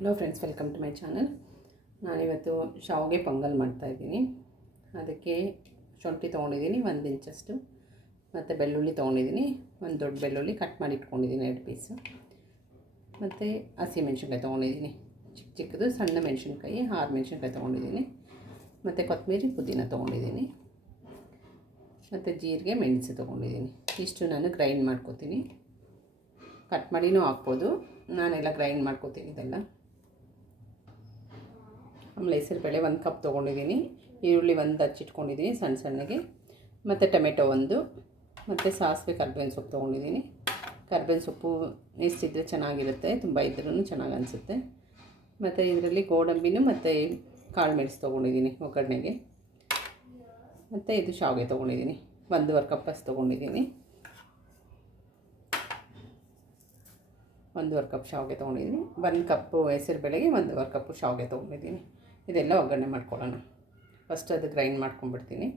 Hello friends welcome to my channel ನಾನಿವತ್ತು ಶಾವಿಗೆ ಪೊಂಗಲ್ ಮಾಡ್ತಾಯಿದ್ದೀನಿ ಅದಕ್ಕೆ ಶುಂಠಿ ತೊಗೊಂಡಿದ್ದೀನಿ, ಒಂದು ಇಂಚಷ್ಟು ಮತ್ತು ಬೆಳ್ಳುಳ್ಳಿ ತೊಗೊಂಡಿದ್ದೀನಿ, ಒಂದು ದೊಡ್ಡ ಬೆಳ್ಳುಳ್ಳಿ ಕಟ್ ಮಾಡಿ ಇಟ್ಕೊಂಡಿದ್ದೀನಿ ಎರಡು ಪೀಸು ಮತ್ತು ಹಸಿಮೆಣ್ಸಿನ್ಕಾಯಿ ತೊಗೊಂಡಿದ್ದೀನಿ. ಚಿಕ್ಕ ಚಿಕ್ಕದು, ಸಣ್ಣ ಮೆಣಸಿನ್ಕಾಯಿ, ಆರು ಮೆಣಸಿನ್ಕಾಯಿ ತೊಗೊಂಡಿದ್ದೀನಿ. ಮತ್ತು ಕೊತ್ತಂಬರಿ, ಪುದೀನ ತೊಗೊಂಡಿದ್ದೀನಿ. ಮತ್ತು ಜೀರಿಗೆ, ಮೆಣಸು ತೊಗೊಂಡಿದ್ದೀನಿ. ಇಷ್ಟು ನಾನು ಗ್ರೈಂಡ್ ಮಾಡ್ಕೊತೀನಿ. ಕಟ್ ಮಾಡಿನೂ ಹಾಕ್ಬೋದು. ನಾನೆಲ್ಲ ಗ್ರೈಂಡ್ ಮಾಡ್ಕೊತೀನಿ ಇದೆಲ್ಲ. ಆಮೇಲೆ ಹೆಸರುಬೇಳೆ ಒಂದು ಕಪ್ ತೊಗೊಂಡಿದ್ದೀನಿ. ಈರುಳ್ಳಿ ಒಂದು ಹಚ್ಚಿಟ್ಕೊಂಡಿದ್ದೀನಿ ಸಣ್ಣ ಸಣ್ಣಗೆ. ಮತ್ತು ಟೊಮೆಟೊ ಒಂದು, ಮತ್ತು ಸಾಸಿವೆ ಕರ್ಬೇವಿನ ಸೊಪ್ಪು ತೊಗೊಂಡಿದ್ದೀನಿ. ಕರ್ಬೇವಿನ ಸೊಪ್ಪು ಎಷ್ಟಿದ್ರೆ ಚೆನ್ನಾಗಿರುತ್ತೆ, ತುಂಬ ಇದ್ರೂ ಚೆನ್ನಾಗಿ ಅನಿಸುತ್ತೆ. ಮತ್ತು ಇದರಲ್ಲಿ ಗೋಡಂಬಿನೂ ಮತ್ತು ಕಾಳು ಮೆಣಸು ತೊಗೊಂಡಿದ್ದೀನಿ ಒಗ್ಗರಣೆಗೆ. ಮತ್ತು ಇದು ಶಾವಿಗೆ ತೊಗೊಂಡಿದ್ದೀನಿ, ಒಂದೂವರೆ ಕಪ್ ಅಷ್ಟು ತೊಗೊಂಡಿದ್ದೀನಿ. ಒಂದೂವರೆ ಕಪ್ ಶಾವಿಗೆ ತೊಗೊಂಡಿದ್ದೀನಿ. ಒಂದು ಕಪ್ಪು ಹೆಸರು ಬೇಳೆಗೆ ಒಂದೂವರೆ ಕಪ್ಪು ಶಾವಿಗೆ ತೊಗೊಂಡಿದ್ದೀನಿ. ಇದೆಲ್ಲ ಒಗ್ಗರಣೆ ಮಾಡ್ಕೊಳ್ಳೋಣ. ಫಸ್ಟ್ ಅದು ಗ್ರೈಂಡ್ ಮಾಡ್ಕೊಂಡ್ಬಿಡ್ತೀನಿ.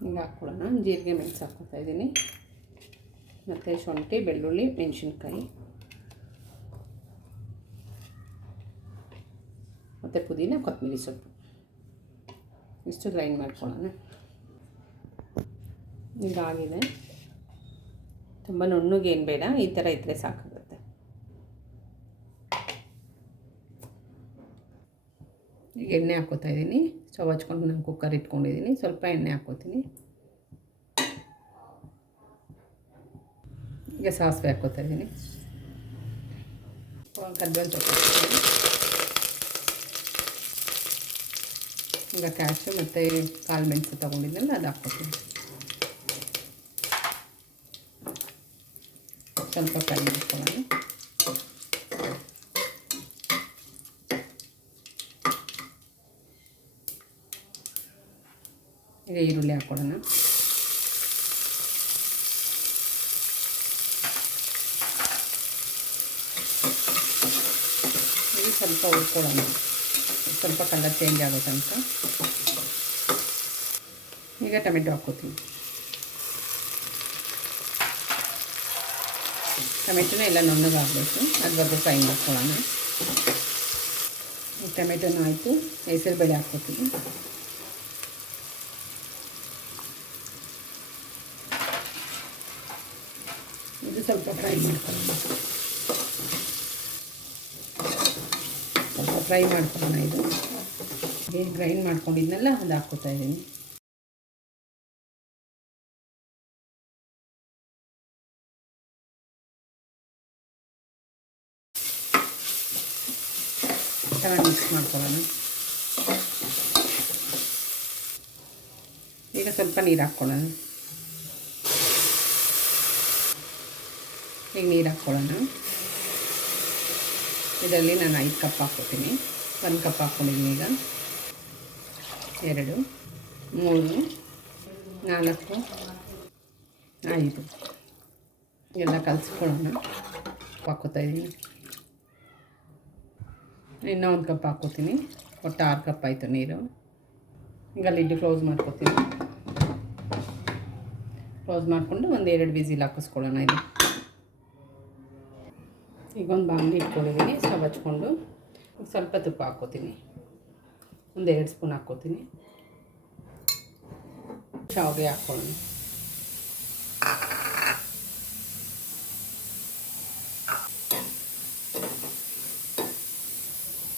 ಹಿಂಗೆ ಹಾಕ್ಕೊಳ್ಳೋಣ. ಜೀರಿಗೆ ಮೆಣಸು ಹಾಕ್ಕೊತಾ ಇದ್ದೀನಿ. ಮತ್ತು ಶುಂಠಿ, ಬೆಳ್ಳುಳ್ಳಿ, ಮೆಣಸಿನ್ಕಾಯಿ. ಮತ್ತು ಪುದೀನ, ಕೊತ್ತಂಬರಿ ಸೊಪ್ಪು. ಇಷ್ಟು ಗ್ರೈಂಡ್ ಮಾಡ್ಕೊಳ್ಳೋಣ. ಇದಾಗಿದೆ. ತುಂಬ ನುಣ್ಣಗೇನು ಬೇಡ, ಈ ಥರ ಇದ್ದರೆ ಸಾಕಾಗುತ್ತೆ ಈಗ ಎಣ್ಣೆ ಹಾಕ್ಕೋತಾ ಇದ್ದೀನಿ. ಸ್ಟವ್ ಹಚ್ಕೊಂಡು ನಾನು ಕುಕ್ಕರ್ ಇಟ್ಕೊಂಡಿದ್ದೀನಿ. ಸ್ವಲ್ಪ ಎಣ್ಣೆ ಹಾಕ್ಕೋತೀನಿ. ಈಗ ಸಾಸಿವೆ ಹಾಕ್ಕೋತಾ ಇದ್ದೀನಿ. ಕರ್ಬೇವಿನ ಹಾಕ್ಕೊತೀನಿ. ಈಗ ಕ್ಯಾಶು ಮತ್ತು ಕಾಳು ಮೆಣಸು ತೊಗೊಂಡಿದ್ದೆಲ್ಲ ಅದು ಹಾಕ್ಕೊತೀನಿ. ಸ್ವಲ್ಪ ಕಡಿಮೆ ಈಗ ಈರುಳ್ಳಿ ಹಾಕ್ಕೊಡೋಣ ಇದು ಸ್ವಲ್ಪ ಹುರ್ಕೊಳ್ಳೋಣ. ಸ್ವಲ್ಪ ಕಲರ್ ಚೇಂಜ್ ಆಗೋ ತನಕ ಈಗ ಟೊಮೆಟೊ ಹಾಕ್ಕೋತೀನಿ. ಟೊಮೆಟೊನ ಎಲ್ಲ ನುಣ್ಣಗಾಗಬೇಕು. ಅದ್ರದ್ದು ಫ್ರೈ ಮಾಡ್ಕೊಳ್ಳೋಣ. ಟೊಮೆಟೊನ ಆಯಿತು. ಹೆಸರು ಬೇಳೆ ಹಾಕ್ಕೋತೀನಿ ಇದು ಸ್ವಲ್ಪ ಫ್ರೈ ಮಾಡ್ಕೊಳ್ಳೋಣ ಸ್ವಲ್ಪ ಫ್ರೈ ಮಾಡ್ಕೊಳ್ಳೋಣ ಇದು. ಏನು ಗ್ರೈಂಡ್ ಮಾಡ್ಕೊಂಡಿದ್ನಲ್ಲ, ಅದು ಹಾಕ್ಕೋತಾ ಇದ್ದೀನಿ. ಚೆನ್ನಾಗಿ ಮಿಕ್ಸ್ ಮಾಡ್ಕೊಳ್ಳೋಣ ಈಗ ಸ್ವಲ್ಪ ನೀರು ಹಾಕ್ಕೊಳ್ಳೋಣ ಈಗ ನೀರು ಹಾಕ್ಕೊಳ್ಳೋಣ. ಇದರಲ್ಲಿ ನಾನು ಐದು ಕಪ್ ಹಾಕ್ಕೊತೀನಿ. ಒಂದು ಕಪ್ ಹಾಕ್ಕೊಂಡಿದ್ದೀನಿ ಈಗ. ಎರಡು, ಮೂರು, ನಾಲ್ಕು, ಐದು. ಎಲ್ಲ ಕಲಿಸ್ಕೊಳ್ಳೋಣ. ಹಾಕ್ಕೋತಾ ಇದ್ದೀನಿ ಇನ್ನೂ ಒಂದು ಕಪ್ ಹಾಕ್ಕೋತೀನಿ. ಒಟ್ಟು ಆರು ಕಪ್ ಆಯಿತು ನೀರು. ಈಗ ಲಿಡ್ಡು ಕ್ಲೋಸ್ ಮಾಡ್ಕೋತೀನಿ. ಕ್ಲೋಸ್ ಮಾಡಿಕೊಂಡು ಒಂದು ಎರಡು ವಿಸಿಲ್ ಹಾಕಿಸ್ಕೊಳ್ಳೋಣ ಇದು ಈಗ ಒಂದು ಬಾಂಡ್ಲಿ ಇಟ್ಕೊಂಡಿದ್ದೀನಿ, ಸ್ಟವ್ ಹಚ್ಕೊಂಡು ಸ್ವಲ್ಪ ತುಪ್ಪ ಹಾಕ್ಕೋತೀನಿ. ಒಂದು ಎರಡು ಸ್ಪೂನ್ ಹಾಕ್ಕೋತೀನಿ. ಶಾವಿಗೆ ಹಾಕ್ಕೊಳ್ಳೋಣ.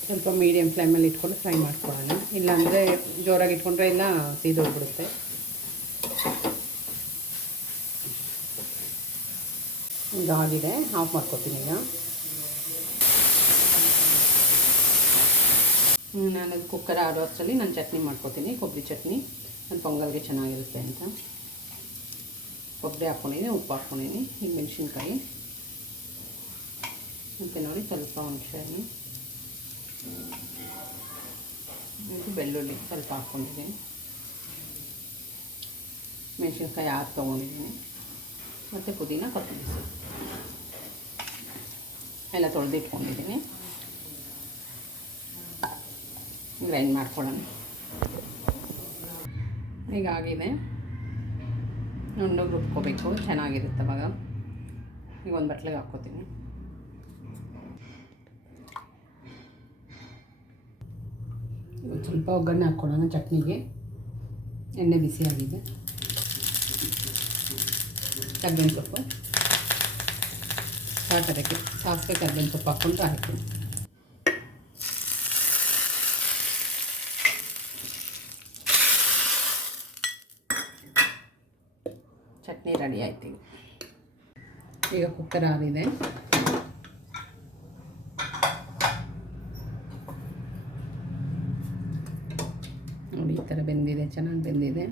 ಸ್ವಲ್ಪ ಮೀಡಿಯಮ್ ಫ್ಲೇಮಲ್ಲಿ ಇಟ್ಕೊಂಡು ಫ್ರೈ ಮಾಡ್ಕೊಳ್ಳೋಣ. ಇಲ್ಲಾಂದರೆ ಜೋರಾಗಿ ಇಟ್ಕೊಂಡ್ರೆ ಇಲ್ಲ ಸೀದೋಗ್ಬಿಡುತ್ತೆ. ಇದಾಗಿದೆ ಆಫ್ ಮಾಡ್ಕೊತೀನಿ ಈಗ. ನಾನು ಅದು ಕುಕ್ಕರ್ ಆಡೋ ಅಷ್ಟರಲ್ಲಿ ನಾನು ಚಟ್ನಿ ಮಾಡ್ಕೊತೀನಿ, ಕೊಬ್ಬರಿ ಚಟ್ನಿ. ನನ್ನ ಪೊಂಗಲ್ಗೆ ಚೆನ್ನಾಗಿರುತ್ತೆ ಅಂತ. ಕೊಬ್ಬರಿ ಹಾಕ್ಕೊಂಡಿದ್ದೀನಿ ಉಪ್ಪು ಹಾಕ್ಕೊಂಡಿದ್ದೀನಿ ಈಗ ಮೆಣಸಿನ್ಕಾಯಿ. ಮತ್ತು ನೋಡಿ ಸ್ವಲ್ಪ ಹುಣಸೆಹಣ್ಣು ಮತ್ತು ಬೆಳ್ಳುಳ್ಳಿ ಸ್ವಲ್ಪ ಹಾಕ್ಕೊಂಡಿದ್ದೀನಿ. ಮೆಣಸಿನ್ಕಾಯಿ ಹಾಕಿ ತೊಗೊಂಡಿದ್ದೀನಿ. ಮತ್ತು ಪುದೀನ, ಕೊತ್ತಂಬರಿ ಎಲ್ಲ ತೊಳೆದಿಟ್ಕೊಂಡಿದ್ದೀನಿ. ಗ್ರೈಂಡ್ ಮಾಡ್ಕೊಳ್ಳೋಣ ಹೀಗಾಗಿದೆ ನುಣ್ಣಗೆ ರುಬ್ಕೋಬೇಕು. ಚೆನ್ನಾಗಿರುತ್ತೆ ಅವಾಗ. ಈಗ ಒಂದು ಬಟ್ಲಿಗೆ ಹಾಕ್ಕೋತೀನಿ. ಸ್ವಲ್ಪ ಒಗ್ಗರಣೆ ಹಾಕ್ಕೊಳ್ಳೋಣ ಚಟ್ನಿಗೆ. ಎಣ್ಣೆ ಬಿಸಿಯಾಗಿದೆ. ಕಬ್ಬಿನ ಸೊಪ್ಪು. ಸಾಕು ಅದಕ್ಕೆ ಸಾಸಿವೆ ಕರ್ಬೇವಿನ ಸೊಪ್ಪು ಹಾಕ್ಕೊಂಡು ಹಾಕ್ತೀನಿ ಚಟ್ನಿ ರೆಡಿ ಆಯ್ತು ಈಗ ಕುಕ್ಕರ್ ಆರಿದೆ ನೋಡಿ, ಈ ಥರ ಬೆಂದಿದೆ, ಚೆನ್ನಾಗಿ ಬೆಂದಿದೆ.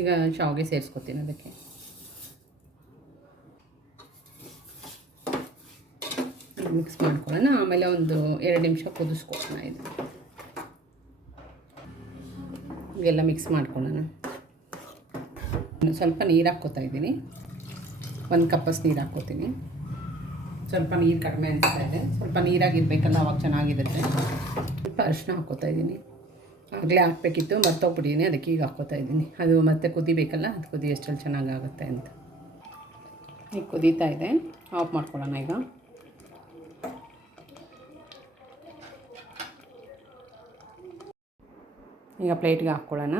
ಈಗ ಶಾವಿಗೆ ಸೇರಿಸ್ಕೊತೀನಿ ಅದಕ್ಕೆ. ಮಿಕ್ಸ್ ಮಾಡ್ಕೊಳ್ಳೋಣ. ಆಮೇಲೆ ಒಂದು ಎರಡು ನಿಮಿಷ ಕುದಿಸ್ಕೊಳ್ಳೋಣ ಇದು ಎಲ್ಲ ಮಿಕ್ಸ್ ಮಾಡ್ಕೊಳ್ಳೋಣ. ಸ್ವಲ್ಪ ನೀರು ಹಾಕ್ಕೋತಾ ಇದ್ದೀನಿ. ಒಂದು ಕಪ್ಪಸ್ ನೀರು ಹಾಕ್ಕೋತೀನಿ. ಸ್ವಲ್ಪ ನೀರು ಕಡಿಮೆ ಅನಿಸ್ತಾ ಇದೆ. ಸ್ವಲ್ಪ ನೀರಾಗಿರ್ಬೇಕಲ್ಲ, ಅವಾಗ ಚೆನ್ನಾಗಿರುತ್ತೆ. ಸ್ವಲ್ಪ ಅರಿಶಿನ ಹಾಕ್ಕೋತಾ ಇದ್ದೀನಿ. ಆಗಲೇ ಹಾಕ್ಬೇಕಿತ್ತು ಮರ್ತೋಗ್ಬಿಟ್ಟಿದ್ದೀನಿ ಅದಕ್ಕೆ ಈಗ ಹಾಕ್ಕೋತಾ ಇದ್ದೀನಿ. ಅದು ಮತ್ತೆ ಕುದಿಬೇಕಲ್ಲ, ಅದು ಕುದಿ ಎಷ್ಟ್ರಲ್ಲಿ ಚೆನ್ನಾಗಾಗುತ್ತೆ ಅಂತ. ಈಗ ಕುದೀತಾ ಇದೆ. ಆಫ್ ಮಾಡ್ಕೊಳ್ಳೋಣ ಈಗ. ಈಗ ಪ್ಲೇಟ್ಗೆ ಹಾಕ್ಕೊಳ್ಳೋಣ.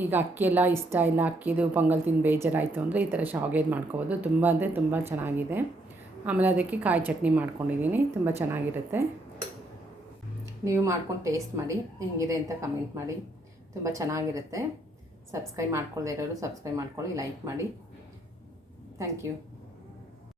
ಈಗ ಅಕ್ಕಿಯೆಲ್ಲ ಇಷ್ಟ ಇಲ್ಲ, ಅಕ್ಕಿದು ಪೊಂಗಲ್ ತಿಂದು ಬೇಜಾರಾಯಿತು ಅಂದರೆ ಈ ಥರ ಶಾವಿಗೆದು ಮಾಡ್ಕೋಬೋದು. ತುಂಬ ಅಂದರೆ ತುಂಬ ಚೆನ್ನಾಗಿದೆ. ಆಮೇಲೆ ಅದಕ್ಕೆ ಕಾಯಿ ಚಟ್ನಿ ಮಾಡ್ಕೊಂಡಿದ್ದೀನಿ. ತುಂಬ ಚೆನ್ನಾಗಿರುತ್ತೆ. ನೀವು ಮಾಡ್ಕೊಂಡು ಟೇಸ್ಟ್ ಮಾಡಿ, ಹೆಂಗಿದೆ ಅಂತ ಕಮೆಂಟ್ ಮಾಡಿ. ತುಂಬ ಚೆನ್ನಾಗಿರುತ್ತೆ. ಸಬ್ಸ್ಕ್ರೈಬ್ ಮಾಡ್ಕೊಳ್ಳದೇ ಇರೋರು ಸಬ್ಸ್ಕ್ರೈಬ್ ಮಾಡ್ಕೊಳ್ಳಿ, ಲೈಕ್ ಮಾಡಿ. Thank you.